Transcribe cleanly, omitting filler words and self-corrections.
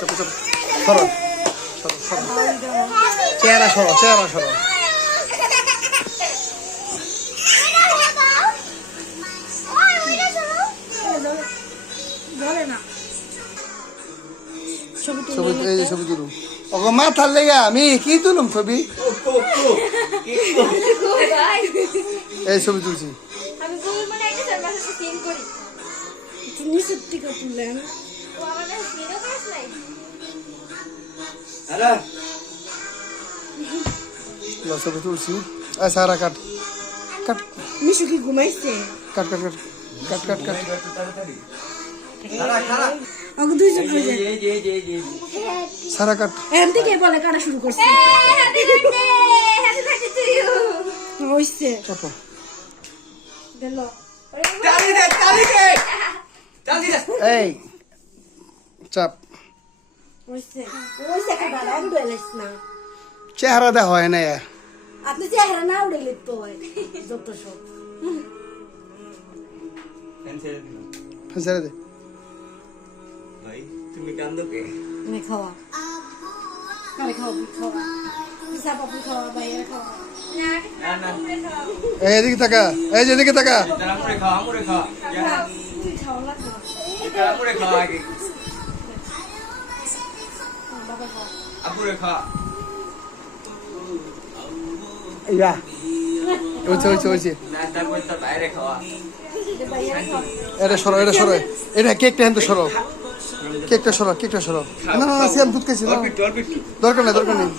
চুপ চুপ সরো সরো সরো চেহারা সরো চেহারা সরো ছবি এই যে ছবি তুলুম ওগো মাথার লেগে আমি কি তুলুম ছবি এই ছবি তুলছি আমি গুগল মানে একটা সার্ভারে সেন্ড করি তুমি সত্যি করে তুললেন ও আমাদের ভিডিও করিস নাই লো ছবি তুলছি এই সারা কাট কাট মিশু কি ঘুমাইছে কাট কাট কাট কাট কাট কাট আগে দুইজন হয়ে যায় সারা কাট এখান থেকে বলে কাটা শুরু করছে happy birthday happy birthday to you হইছে চাপো দিল এই চাপ হইছে হইছে কাটা আমি ডলাইছ না চেহারা দে হয় না यार আপনি চেহারা না উড়াইলে তো হয় যত সব ফেসরে দে তুমি কান্দো কে নে খাওয়া কারে খাওয়া খাওয়া পিসা পাপু খাওয়া বাইরে খাওয়া না না এই এদিকে তাকা এই যে এদিকে তাকা আমরে খাওয়া তুই খাওয়া লাগবে না আমরে খাওয়া আগে বাবা খাওয়া আপুরে খাওয়া ইয়া ওইছে না তারপর তো বাইরে খাওয়া বাইরে খাওয়া এটা সরো এটা কেকটা হেন তো সরো কেকটা সরো না সিয়াম দুধ খাইছি না অল্প একটু দরকার নেই